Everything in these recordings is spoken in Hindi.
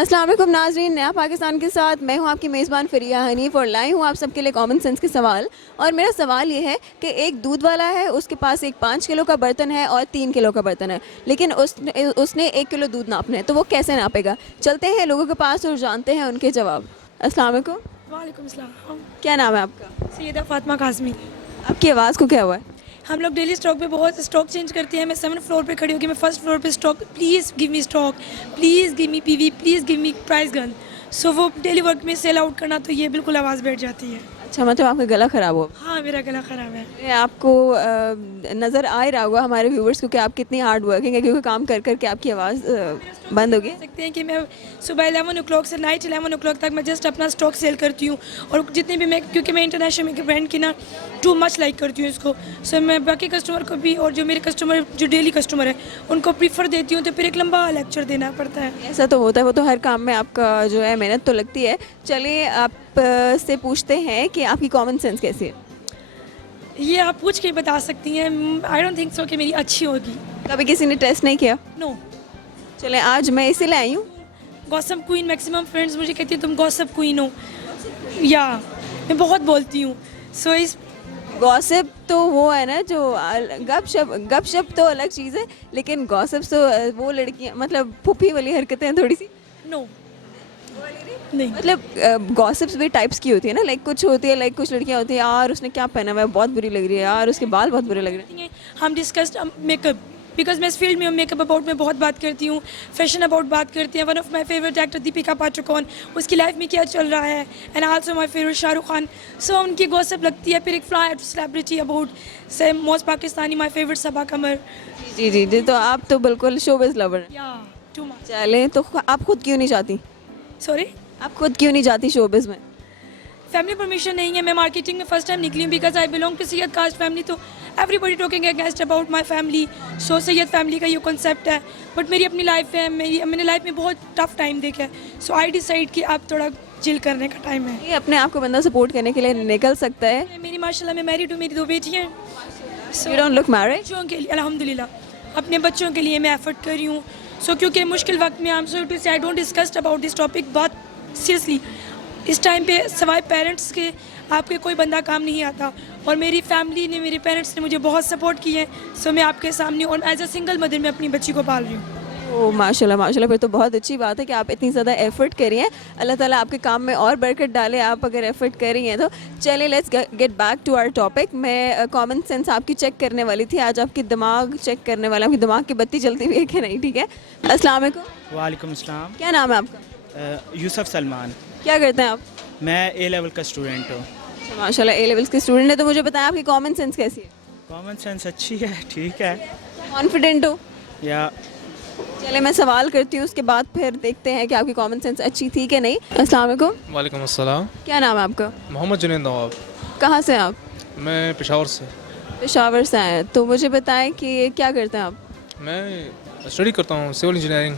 अस्सलाम वालेकुम नाज़रीन, नया पाकिस्तान के साथ मैं हूं आपकी मेज़बान फ़रिया हनीफ़ और लाई हूं आप सबके लिए कॉमन सेंस के सवाल। और मेरा सवाल ये है कि एक दूध वाला है, उसके पास एक 5 किलो का बर्तन है और 3 किलो का बर्तन है, लेकिन उसने 1 किलो दूध नापना है, तो वो कैसे नापेगा? चलते हैं लोगों के पास और जानते हैं उनके जवाब। अस्सलाम वालेकुम। वालेकुम सलाम। क्या नाम है आपका? सैयदा फातिमा काज़मी। आपकी आवाज़ को क्या हुआ है? हम लोग डेली स्टॉक पे बहुत स्टॉक चेंज करते हैं। मैं 7th फ्लोर पे खड़ी होगी, मैं फर्स्ट फ्लोर पे stock, please give me stock, please give me PV, please give me price gun. So वो डेली वर्क में सेल आउट करना, तो ये बिल्कुल आवाज़ बैठ जाती है। अच्छा, मतलब आपका गला ख़राब हो? हाँ, मेरा गला ख़राब है। ये आपको नज़र आ ही रहा होगा हमारे व्यूवर्स को कि आप कितनी हार्ड वर्किंग है, क्योंकि काम कर कर के आपकी आवाज़ बंद हो गई। सकते हैं कि मैं सुबह 11 ओ क्लॉक से नाइट 11 ओ क्लॉक तक मैं जस्ट अपना स्टॉक सेल करती हूँ। और जितने भी मैं, क्योंकि मैं इंटरनेशनल मेकअप ब्रांड की ना टू मच लाइक करती हूँ इसको, सो मैं बाकी कस्टमर को भी, और जो मेरे कस्टमर जो डेली कस्टमर है उनको प्रीफर देती हूँ, तो फिर एक लंबा लेक्चर देना पड़ता है। ऐसा तो होता है, वो तो हर काम में आपका जो है मेहनत तो लगती है। चलिए आप से पूछते हैं कि आपकी कॉमन सेंस कैसी है? ये आप पूछ के बता सकती हैं। आई डोंट थिंक सो कि मेरी अच्छी होगी। कभी किसी ने टेस्ट नहीं किया? नो। चले आज मैं इसीलिए आई हूँ। गॉसिप क्वीन, मैक्सिमम फ्रेंड्स मुझे कहती हैं तुम गॉसिप क्वीन हो, या मैं बहुत बोलती हूँ। सो इस गॉसिप तो वो है ना जो गपशप तो अलग चीज़ है, लेकिन गॉसिप तो वो लड़कियाँ, मतलब फुफी वाली हरकतें हैं थोड़ी सी। नो नहीं। मतलब गॉसिप्स भी टाइप्स की होती है ना, लाइक कुछ होती है, लाइक कुछ लड़कियाँ होती है, यार उसने क्या पहना हुआ है बहुत बुरी लग रही है, यार उसके बाल बहुत बुरे लग रहे हैं। हम डिस्कस्ड मेकअप, बिकॉज मैं इस फील्ड में हूँ, मेकअप अबाउट में बहुत बात करती हूँ, फैशन अबाउट बात करती हैं। One of my favourite actor Deepika Padukone, उसकी लाइफ में क्या चल रहा है, and also my favourite Shahrukh Khan. So उनकी गॉसिप लगती है। फिर एक फ्लाई सेलिब्रिटी अबाउट से most Pakistani, my favourite Saba Qamar. जी जी जी, तो आप तो बिल्कुल शोबिज़ लवर हैं। या टू मच। चलें, तो आप खुद क्यों नहीं जाती? सॉरी, आप खुद क्यों नहीं जाती शोबिज़ में? फैमिली परमिशन नहीं है। मैं मार्केटिंग में फर्स्ट टाइम निकली हूँ, because I belong to Syed caste family, तो everybody talking against about my family. So Syed family का ये कॉन्सेप्ट है, बट मेरी अपनी लाइफ है, मैंने लाइफ में बहुत टफ टाइम देखा है। सो आई डिसाइड कि अब थोड़ा चिल करने का टाइम है। ये अपने आप को बंदा सपोर्ट करने के लिए निकल सकता है। मेरी माशाल्लाह मैं मैरिड हूँ, मेरी 2 बेटियाँ हैं। You don't look married. बच्चों के लिए अल्हम्दुलिल्लाह अपने बच्चों के लिए मैं एफर्ट कर रही हूँ। सो क्योंकि मुश्किल वक्त में आई एम सो टू से I don't discussed about this topic, बहुत सीरियसली इस टाइम पे सवाए पेरेंट्स के आपके कोई बंदा काम नहीं आता, और मेरी फैमिली ने, मेरे पेरेंट्स ने मुझे बहुत सपोर्ट किया है। सो मैं आपके सामने, और एज अ सिंगल मदर मैं अपनी बच्ची को पाल रही हूँ। ओह माशाल्लाह माशाल्लाह, फिर तो बहुत अच्छी बात है कि आप इतनी ज़्यादा एफर्ट कर रही हैं। अल्लाह ताला आपके काम में और बरकत डाले, आप अगर एफर्ट कर रही हैं तो। चलिए let's get back to our topic. मैं कॉमन सेंस आपकी चेक करने वाली थी, आज आपकी दिमाग चेक करने वाला, आपकी दिमाग की बत्ती जलती हुई है कि नहीं, ठीक है? अस्सलाम वालेकुम। वालेकुम अस्सलाम। क्या नाम है आपका? यूसुफ सलमान। क्या करते हैं आप? मैं ए लेवल का स्टूडेंट हूँ। अच्छा माशाल्लाह, ए लेवल्स के स्टूडेंट है, तो मुझे बताएं आपकी कॉमन सेंस कैसी है? कॉमन सेंस अच्छी है, ठीक है। कॉन्फिडेंट हो? या चले मैं सवाल करती हूँ, उसके बाद फिर देखते हैं कि आपकी कॉमन सेंस अच्छी थी कि नहीं। अस्सलाम वालेकुम। वालेकुम अस्सलाम। क्या नाम है आपका? मोहम्मद जुनैद नवाब। कहाँ से हैं आप? मैं पेशावर से। पेशावर से आए हैं, तो मुझे बताएं कि क्या करते हैं आप? मैं स्टडी करता हूँ सिविल इंजीनियरिंग,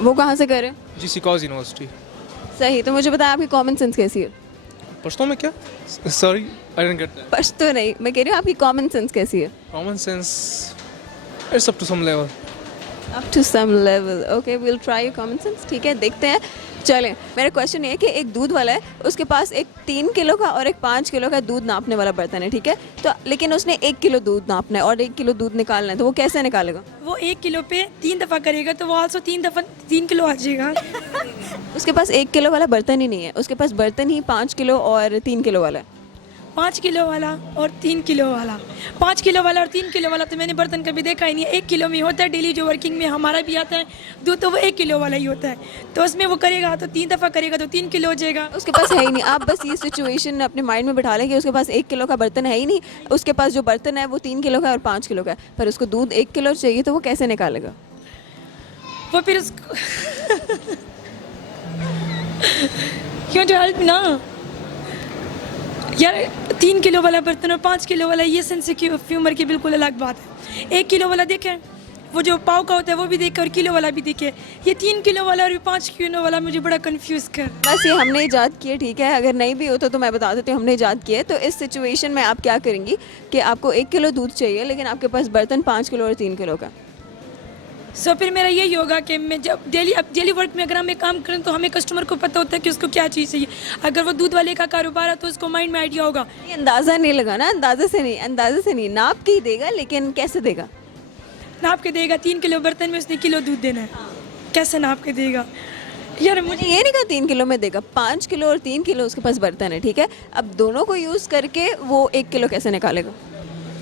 वो कहाँ से करें? GC cause university. सही, तो मुझे बताएं आपकी कॉमन सेंस कैसी है? पश्तो में क्या? Sorry I didn't get that. Pashto नहीं, मैं कह रही हूँ आपकी कॉमन सेंस कैसी है? Common sense it's up to some level. Up to some level, okay will try your common sense, ठीक है, देखते हैं। चलें, मेरा क्वेश्चन ये है कि एक दूध वाला है, उसके पास एक 3 किलो का और एक 5 किलो का दूध नापने वाला बर्तन है, ठीक है? तो लेकिन उसने 1 किलो दूध नापना है और 1 किलो दूध निकालना है, तो वो कैसे निकालेगा? वो 1 किलो पे 3 दफ़ा करेगा, तो वो आल्सो 3 दफ़ा 3 किलो आ जाएगा। उसके पास 1 किलो वाला बर्तन ही नहीं है, उसके पास बर्तन ही 5 किलो और 3 किलो वाला है। 5 किलो वाला और 3 किलो वाला, 5 किलो वाला और 3 किलो वाला तो मैंने बर्तन कभी देखा ही नहीं है। 1 किलो में होता है, डेली जो वर्किंग में हमारा भी आता है दूध, तो वो 1 किलो वाला ही होता है। तो उसमें वो करेगा तो 3 दफ़ा करेगा तो 3 किलो हो जाएगा। उसके पास है ही नहीं। आप बस ये सिचुएशन अपने माइंड में बिठा लें कि उसके पास 1 किलो का बर्तन है ही नहीं, उसके पास जो बर्तन है वो 3 किलो का है और 5 किलो का है, पर उसको दूध 1 किलो चाहिए, तो वो कैसे निकालेगा? वो फिर उसको क्यों टू हेल्प ना यार, 3 किलो वाला बर्तन और 5 किलो वाला, ये सेंस ऑफ ह्यूमर की बिल्कुल अलग बात है। 1 किलो वाला देखें, वो जो पाव का होता है वो भी देखे, और किलो वाला भी देखे। ये 3 किलो वाला और 5 किलो वाला मुझे बड़ा कंफ्यूज कर। बस ये हमने ईजाद किया, ठीक है? अगर नहीं भी होता तो मैं बता देती हूँ हमने ईजाद किया है। तो इस सिचुएशन में आप क्या करेंगी कि आपको 1 किलो दूध चाहिए, लेकिन आपके पास बर्तन 5 किलो और 3 किलो का। सो फिर मेरा यही होगा कि मैं जब डेली वर्क में अगर हम एक काम करें तो हमें कस्टमर को पता होता है कि उसको क्या चीज़ चाहिए। अगर वो दूध वाले का कारोबार है तो उसको माइंड में आइडिया होगा। ये अंदाज़ा नहीं लगा ना, अंदाजे से नहीं नाप के ही देगा, लेकिन कैसे देगा? नाप के देगा, 3 किलो बर्तन में उसने किलो दूध देना है, कैसे नाप के देगा यार? मुझे ये नहीं कहा 3 किलो में देगा, 5 किलो और 3 किलो उसके पास बर्तन है, ठीक है। अब दोनों को यूज़ करके वो 1 किलो कैसे निकालेगा?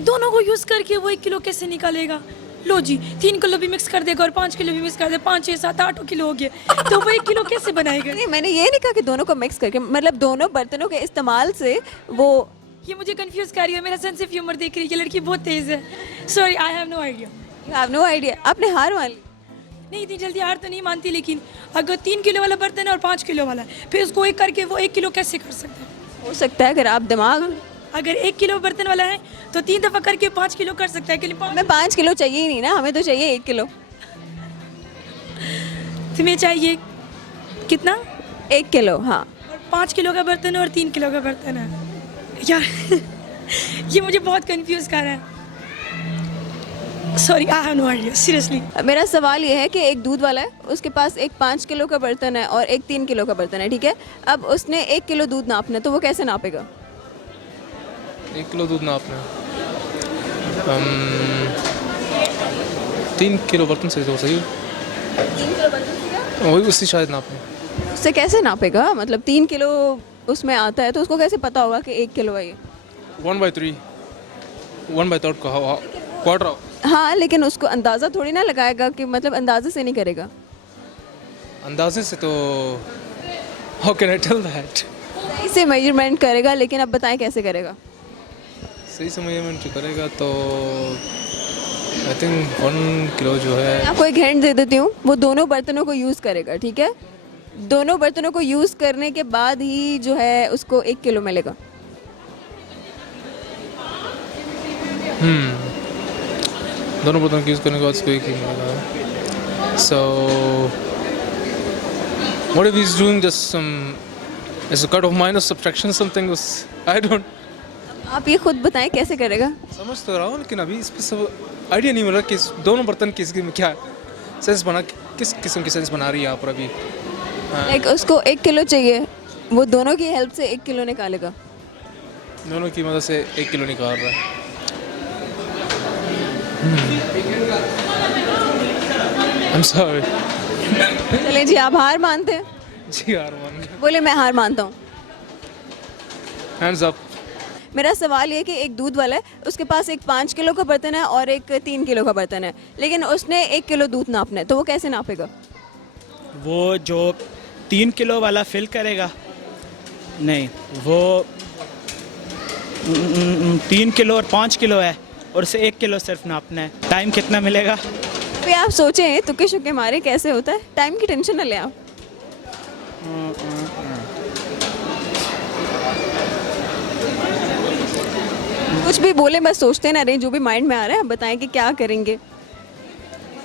दोनों को यूज़ करके वो 1 किलो कैसे निकालेगा? लो जी, 3 किलो भी मिक्स कर देगा और 5 किलो भी मिक्स कर दे, 5 6 7 8 किलो हो गए, तो वो 1 किलो कैसे बनाएगा? नहीं, मैंने ये नहीं कहा कि दोनों को मिक्स करके, मतलब दोनों बर्तनों के इस्तेमाल से वो। ये मुझे कंफ्यूज कर रही है, मेरा सेंस ऑफ ह्यूमर देख रही है, ये लड़की बहुत तेज़ है। Sorry, I have no idea. You have no idea. आपने हार मान ली? नहीं, इतनी जल्दी हार तो नहीं मानती, लेकिन अगर 3 किलो वाला बर्तन है और 5 किलो वाला है, फिर उसको एक करके वो 1 किलो कैसे कर सकते हैं? हो सकता है अगर आप दिमाग, अगर 1 किलो बर्तन वाला है तो 3 दफ़ा करके 5 किलो कर सकता है कि नहीं? हमें 5 किलो चाहिए ही नहीं ना, हमें तो चाहिए 1 किलो। तुम्हें चाहिए कितना? 1 किलो, हाँ। और 5 किलो का बर्तन है और 3 किलो का बर्तन है यार। ये मुझे बहुत कंफ्यूज कर रहा है। Sorry, I have no idea, seriously. मेरा सवाल ये है कि एक दूध वाला है, उसके पास एक 5 किलो का बर्तन है और एक 3 किलो का बर्तन है, ठीक है। अब उसने 1 किलो दूध नापना है, तो वो कैसे नापेगा? 1 किलो दूध नापना 3 किलो बर्तन से तो सही 3 किलो बर्तन वही उससे शायद नापना। उससे कैसे नापेगा? मतलब 3 किलो उसमें आता है तो उसको कैसे पता होगा कि 1 किलो है ये? 1/3 1/3 का क्वार्टर। हाँ, लेकिन उसको अंदाज़ा थोड़ी ना लगाएगा, कि मतलब अंदाजे से नहीं करेगा। अंदाजे से तो how can I tell that? सही से मेजरमेंट करेगा, लेकिन अब बताएं कैसे करेगा? सही से मेजरमेंट करेगा तो आई थिंक 1 किलो जो है। मैं आपको एक हिंट दे देती हूँ, वो दोनों बर्तनों को यूज़ करेगा, ठीक है। दोनों बर्तनों को यूज़ करने के बाद ही जो है उसको 1 किलो मिलेगा। दोनों बर्तन यूज़ करने के बाद उसको 1 ही मिलेगा। So what if he is doing just some is a kind of minus subtraction something उस आई डोंट। आप ये खुद बताएं कैसे करेगा? समझ तो रहा हूँ लेकिन अभी इस पर सब आइडिया नहीं मिल रहा कि दोनों बर्तन किस में क्या सेंस बना, किस किस्म की सेंस बना रही है यहाँ पर अभी। लाइक उसको 1 किलो चाहिए, वो दोनों की हेल्प से 1 किलो निकालेगा। दोनों की मदद से 1 किलो निकाल रहा है। I'm sorry. चलिए जी, आप हार मानते हैं? जी हार मान गया। बोले मैं हार मानता हूँ। Hands up. मेरा सवाल ये है कि एक दूध वाला है, उसके पास एक 5 किलो का बर्तन है और एक 3 किलो का बर्तन है, लेकिन उसने 1 किलो दूध नापना है, तो वो कैसे नापेगा? वो जो 3 किलो वाला फिल करेगा, नहीं वो 3 किलो और 5 किलो है और उसे 1 किलो सिर्फ नापना है। टाइम कितना मिलेगा? अभी आप सोचें, तुक्के शुक्के मारे कैसे होता है, टाइम की टेंशन न लें आप। कुछ भी बोले, बस सोचते ना रहे, जो भी माइंड में आ रहा है बताएं कि क्या करेंगे।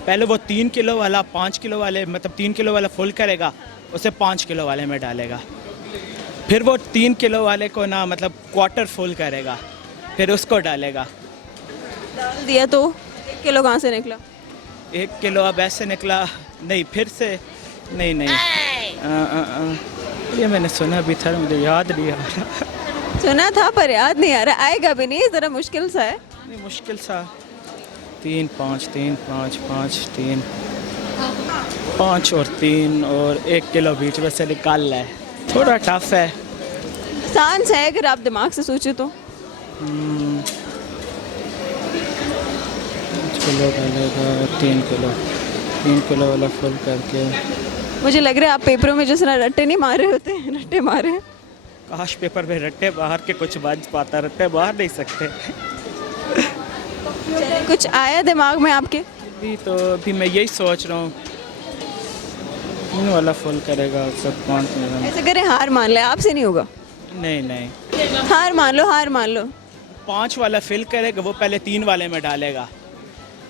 पहले वो 3 किलो वाला 5 किलो वाले, मतलब 3 किलो वाला फुल करेगा, उसे 5 किलो वाले में डालेगा। फिर वो 3 किलो वाले को ना मतलब क्वार्टर फुल करेगा, फिर उसको डालेगा। डाल दिया तो 1 किलो कहाँ से निकला? 1 किलो अब ऐसे निकला, नहीं फिर से नहीं ये मैंने सुना भी था, मुझे याद नहीं आ रहा। सुना था पर याद नहीं आ रहा, आएगा भी नहीं, ज़रा मुश्किल सा है। नहीं मुश्किल सा 3 5 3 5 5 3 5 और 3 और 1 किलो बीच में से निकालना है, थोड़ा टफ है। आसान सा है अगर आप दिमाग से सोचें तो। 5 किलो डालेगा और 3 किलो वाला फुल करके। मुझे लग रहा है आप पेपरों में जिस तरह रट्टे नहीं मारे होते हैं, रट्टे मारे हैं। काश पेपर में रट्टे बाहर के कुछ बच पाता, रट्टे बाहर नहीं सकते। कुछ आया दिमाग में आपके? अभी मैं यही सोच रहा हूँ, 3 वाला फुल करेगा सब 5 में। ऐसे करें, हार मान ले, आपसे नहीं होगा। नहीं हार मान लो, हार मान लो। 5 वाला फिल करेगा, वो पहले 3 वाले में डालेगा,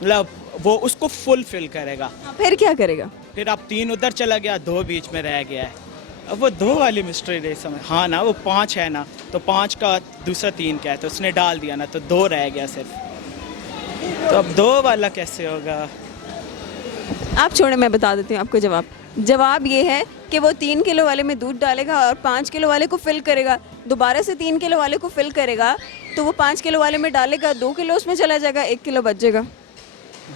मतलब वो उसको फुल फिल करेगा। फिर क्या करेगा? फिर अब 3 उधर चला गया, 2 बीच में रह गया है। अब वो 2 वाली मिस्ट्री नहीं समझ। हाँ ना, वो 5 है ना, तो 5 का दूसरा 3 क्या है, तो उसने डाल दिया ना, तो 2 रह गया सिर्फ। तो अब 2 वाला कैसे होगा? आप छोड़े, मैं बता देती हूँ आपको जवाब। जवाब ये है कि वो 3 किलो वाले में दूध डालेगा और 5 किलो वाले को फिल करेगा, दोबारा से 3 किलो वाले को फिल करेगा, तो वो 5 किलो वाले में डालेगा, 2 किलो उसमें चला जाएगा, 1 किलो बच जाएगा।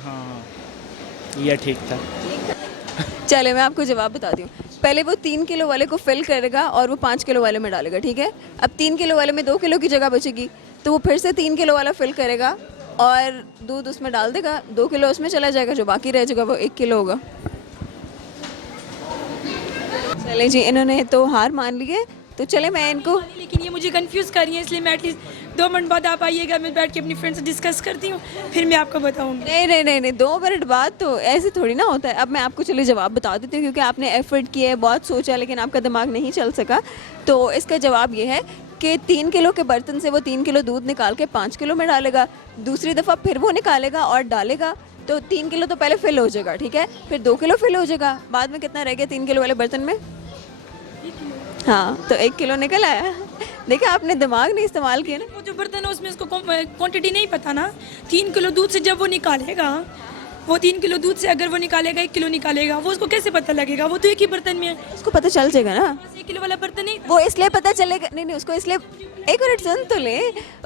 हाँ ये ठीक था। चले मैं आपको जवाब बताती हूँ। पहले वो 3 किलो वाले को फिल करेगा और वो 5 किलो वाले में डालेगा, ठीक है। अब 3 किलो वाले में 2 किलो की जगह बचेगी, तो वो फिर से 3 किलो वाला फिल करेगा और दूध उसमें डाल देगा, 2 किलो उसमें चला जाएगा, जो बाकी रह जाएगा वो 1 किलो होगा। चले जी, इन्होंने तो हार मान ली है, तो चले मैं इनको, लेकिन ये मुझे कंफ्यूज कर रही है, इसलिए मैं एटलीस्ट 2 मिनट बाद आप आइएगा, मैं बैठ के अपनी फ्रेंड से डिस्कस करती हूँ, फिर मैं आपको बताऊँगी। नहीं 2 मिनट बाद तो ऐसे थोड़ी ना होता है। अब मैं आपको चलिए जवाब बता देती हूँ, क्योंकि आपने एफर्ट किया है, बहुत सोचा, लेकिन आपका दिमाग नहीं चल सका। तो इसका जवाब ये है कि 3 किलो के बर्तन से वो 3 किलो दूध निकाल के 5 किलो में डालेगा, दूसरी दफ़ा फिर वो निकालेगा और डालेगा, तो 3 किलो तो पहले फिल हो जाएगा, ठीक है, फिर 2 किलो फिल हो जाएगा, बाद में कितना रह गया 3 किलो वाले बर्तन में? हाँ, तो 1 किलो निकल आया। देखा, आपने दिमाग नहीं इस्तेमाल किया ना। वो जो बर्तन है उसमें उसको क्वांटिटी नहीं पता ना। 3 किलो दूध से जब वो निकालेगा, वो 3 किलो दूध से अगर वो निकालेगा 1 किलो निकालेगा, वो उसको कैसे पता लगेगा? वो तो एक ही बर्तन में है, उसको पता चल जाएगा ना। 1 किलो वाला बर्तन नहीं। वो इसलिए पता चलेगा, नहीं उसको इसलिए, एक मिनट सुन तो ले,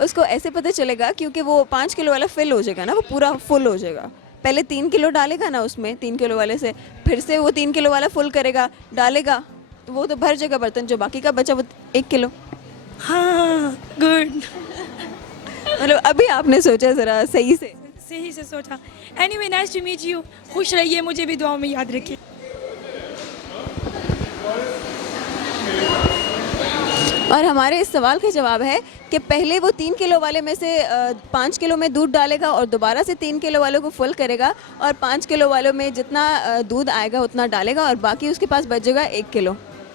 उसको ऐसे पता चलेगा क्योंकि वो 5 किलो वाला फिल हो जाएगा ना, वो पूरा फुल हो जाएगा। पहले 3 किलो डालेगा ना उसमें, 3 किलो वाले से फिर से वो 3 किलो वाला फुल करेगा, डालेगा, तो वो तो भर जाएगा बर्तन, जो बाकी का बचा वो 1 किलो। हाँ, गुड। मतलब अभी आपने सोचा ज़रा सही से सोचा। Anyway, nice to meet you. खुश रहिए, मुझे भी दुआओं में याद रखिए। और हमारे इस सवाल का जवाब है कि पहले वो 3 किलो वाले में से 5 किलो में दूध डालेगा और दोबारा से 3 किलो वालों को फुल करेगा और 5 किलो वालों में जितना दूध आएगा उतना डालेगा और बाकी उसके पास बच जाएगा 1 किलो।